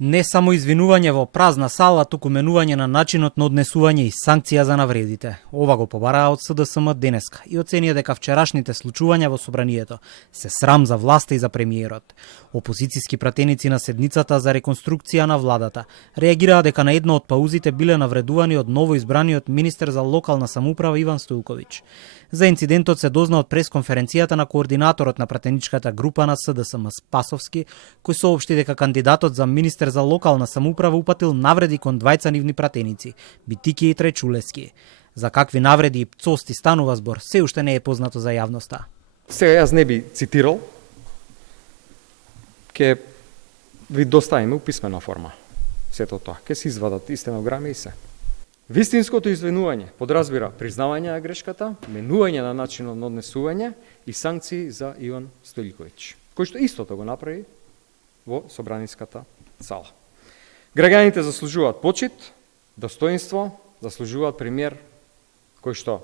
Не само извинување во празна сала, туку менување на начинот на однесување и санкција за навредите. Ова го побараа од СДСМ денеска и оценија дека вчерашните случувања во собранието се срам за власта и за премиерот. Опозициски пратеници на седницата за реконструкција на владата реагираа дека на една од паузите биле навредувани од новоизбраниот министер за локална самоуправа Иван Стојковиќ. За инцидентот се дозна од пресконференцијата на координаторот на пратеничката група на СДСМ Спасовски, кој соопшти дека кандидатот за министер за локална самоуправа упатил навреди кон двајца нивни пратеници, Битики и Тречулески. За какви навреди и пцости станува збор, се уште не е познато за јавноста. Сега јас не би цитирал, ке ви доставиме у писмена форма сето тоа. Ке се извадат и стенограми и се. Вистинското извинување подразбира признавање на грешката, менување на начинот на однесување и санкции за Иван Стојковиќ, кој што истото го направи во собраниската сала. Граѓаните заслужуваат почит, достоинство, заслужуваат премиер кој што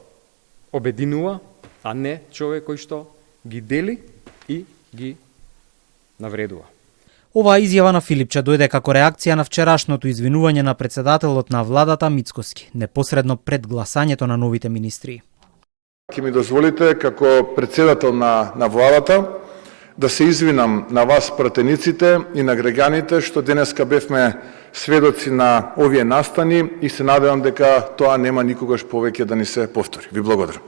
обединува, а не човек кој што ги дели и ги навредува. Оваа изјава на Филипче дојде како реакција на вчерашното извинување на председателот на владата Мицкоски, непосредно пред гласањето на новите министри. Ќе ми дозволите како председател на владата да се извинам на вас пратениците и на граѓаните што денеска бевме сведоци на овие настани и се надевам дека тоа нема никогаш повеќе да ни се повтори. Ви благодарам.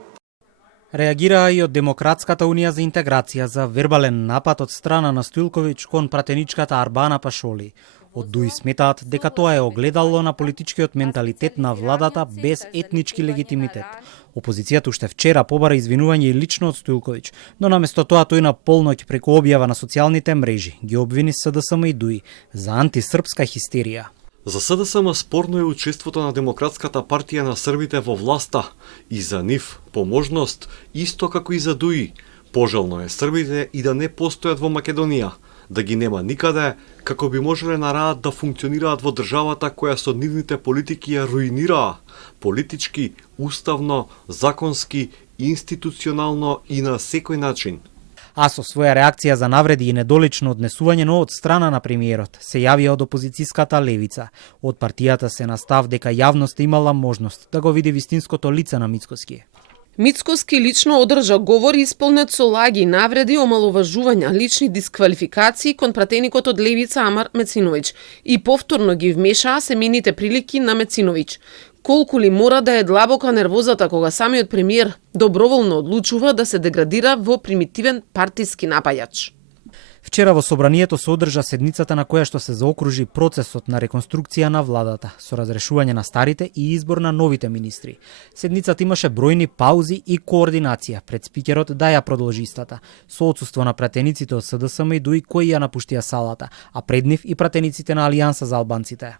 Реагираа и од Демократската унија за интеграција за вербален напад од страна на Стојковиќ кон пратеничката Арбана Пашоли. Од ДУИ сметаат дека тоа е огледало на политичкиот менталитет на владата без етнички легитимитет. Опозицијата уште вчера побара извинување и лично од Стојковиќ, но наместо тоа тој на полноќ преку објава на социјалните мрежи ги обвини СДСМ и ДУИ за антисрпска хистерија. За СДСМ спорно е учеството на Демократската партија на србите во власта и за нив поможност, исто како и за ДУИ. Пожелно е србите и да не постојат во Македонија, да ги нема никаде, како би можеле на раат да функционираат во државата која со нивните политики ја руинираа, политички, уставно, законски, институционално и на секој начин. А со своја реакција за навреди и недолично однесување, но од страна на премиерот се јавија од опозицијската левица. Од партијата се настав дека јавноста имала можност да го види вистинското лице на Мицкоски. Мицкоски лично одржа говор исполнет со лаги, навреди, омаловажувања, лични дисквалификации кон пратеникот од левица Амар Мециновиќ и повторно ги вмешаа семејните прилики на Мециновиќ. Колку ли мора да е длабока нервозата кога самиот премиер доброволно одлучува да се деградира во примитивен партиски напаѓач. Вчера во собранието се одржа седницата на која што се заокружи процесот на реконструкција на владата со разрешување на старите и избор на новите министри. Седницата имаше бројни паузи и координација пред спикерот да ја продолжи истата, со отсуство на пратениците од СДСМ и ДУИ кои ја напуштија салата, а пред нив и пратениците на Алијанса за албанците.